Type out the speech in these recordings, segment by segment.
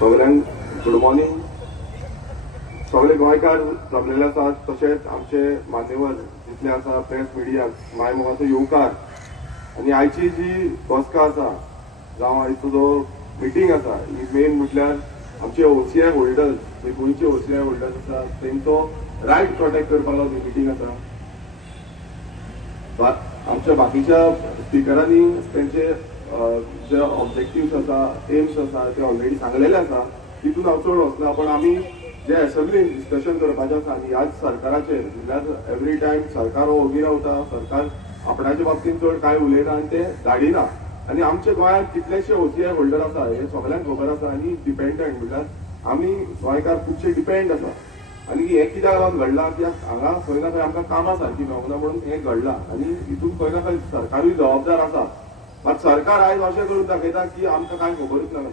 सगळ्यांक good morning. सगळे गोंयकार जमलेले आसात, तशेंच आमचे मान्यवर जितले आसा प्रेस मिडिया माय मोगाचो येवकार आनी आयची जी बसका आसा जावं आयचो जो मिटींग आसा ही मेन म्हटल्यार आमचे ओसीआय होल्डर्स जे गोंयचे ओसीआय होल्डर्स आसा तेंचो रायट प्रोटेक्ट करपाक लागून ही मिटींग आसा. आमच्या बाकीच्या स्पिकरांनी तेंचे जे ऑब्जेक्टिव्स आसा एम्स आसा ते ऑलरेडी सांगलेले आसा, तितून हांव चड वचना. पण आमी जे असेंब्लीन डिस्कशन करपाचें आसा आनी ह्याच सरकाराचेर म्हणल्यार एवरी टायम सरकार हो उबी रावता, सरकार आपणाच्या बाबतींत चड कांय उलयना आनी ते धाडिना. आनी आमचे गोंयांत कितलेशे ओसीआय होल्डर आसा हे सगळ्यांक खबर आसा आनी डिपेंडंट म्हणल्यार आमी गोंयकार खुबशे डिपेंड आसा. आनी हे कित्याक लागून घडलां कित्याक हांगा खंय ना खंय आमकां कामां सारकी मेळना म्हणून हें घडलां आनी हितून खंय ना खंय सरकारूय जबाबदार आसा. मात सरकार आयज अशें करून दाखयता की आमकां कांय खबरूच ना.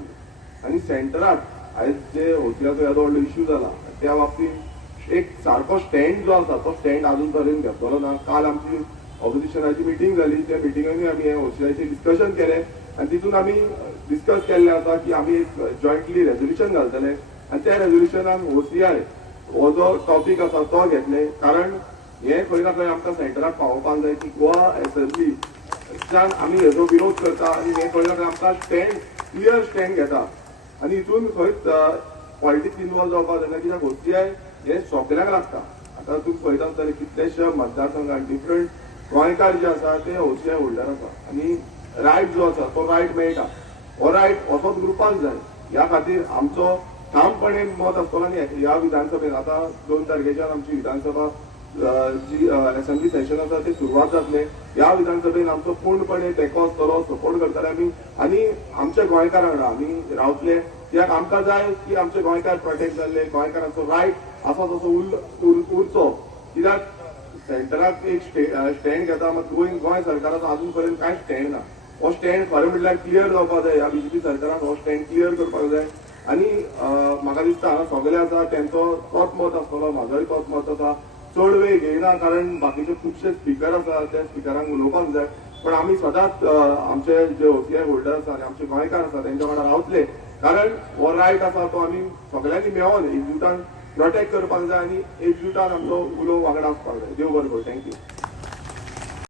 आनी सेंटराक आयज जे ओसीआयचो येदो व्हडलो इश्यू जाला त्या बाबतींत एक सारको स्टँड जो आसा तो स्टँड आजून पर्यंत घेतलो ना. काल आमची ऑपोजिशनाची मिटींग जाली, त्या मिटींगांनी आमी हे ओसीआयचेर डिस्कशन केलें आनी तितून आमी डिस्कस केल्लें आसा की आमी एक जॉयंटली रेजोल्युशन घालतले आनी त्या रेजोल्युशनान ओसीआय हो जो टॉपीक आसा तो घेतले. कारण हे खंय ना खंय आमकां सेंटराक पावोवपाक जाय की गोवा एसएसबीच्यान आमी हेजो विरोध करता आनी हे खंय ना खंय आमकां स्टँड क्लियर स्टँड घेता आनी हितून खंयच पॉलिटिक्स इनवॉल्व जावपाक जायना. कित्याक ओसीआय हे सगळ्यांक लागता. आतां तुमी पळयता आसतले कितलेशे मतदारसंघात डिफरंट गोंयकार जे आसा ते ओसीआय होल्डर आसा आनी रायट जो आसा तो रायट मेळटा. हो रायट असोच ग्रुपाक जाय. ह्या खातीर आमचो ठामपणे मत आसतलो आनी ह्या विधानसभेन आतां 2 तारखेच्यान आमची विधानसभा जी असेंब्ली सेशन आसा ते सुरवात जातले. ह्या विधानसभेन आमचो पूर्णपणे तेंको आसतलो, सपोर्ट करतले आमी आनी आमच्या गोंयकारां वांगडा आमी रावतले. कित्याक आमकां जाय की आमचे गोंयकार प्रोटेक्ट जाल्ले, गोंयकारांचो रायट आसा तसो उरचो. कित्याक सेंटराक एक स्टँड घेता मात गोंय सरकाराचो आजून पर्यंत कांय स्टँड ना. हो स्टँड खरें म्हटल्यार क्लियर जावपाक जाय. ह्या बीजेपी सरकारान हो स्टँड क्लियर करपाक जाय आनी म्हाका दिसता हांगा सगळे आसा तेंचो तोच मत आसतलो, म्हाजोय तोच मत आसा. चड वेळ घेयना कारण बाकीचे खुबशे स्पिकर आसा त्या स्पिकरांक उलोवपाक जाय. पण आमी सदांच आमचे जे ओसीआय होल्डर आसा आनी आमचे गोंयकार आसा तेंच्या वांगडा रावतले. कारण हो रायट आसा तो आमी सगळ्यांनी मेळोन एकजुटान प्रोटेक्ट करपाक जाय आनी एकजुटान आमचो उलो वांगडा आसपाक जाय. देव बरें करूं. थँक्यू.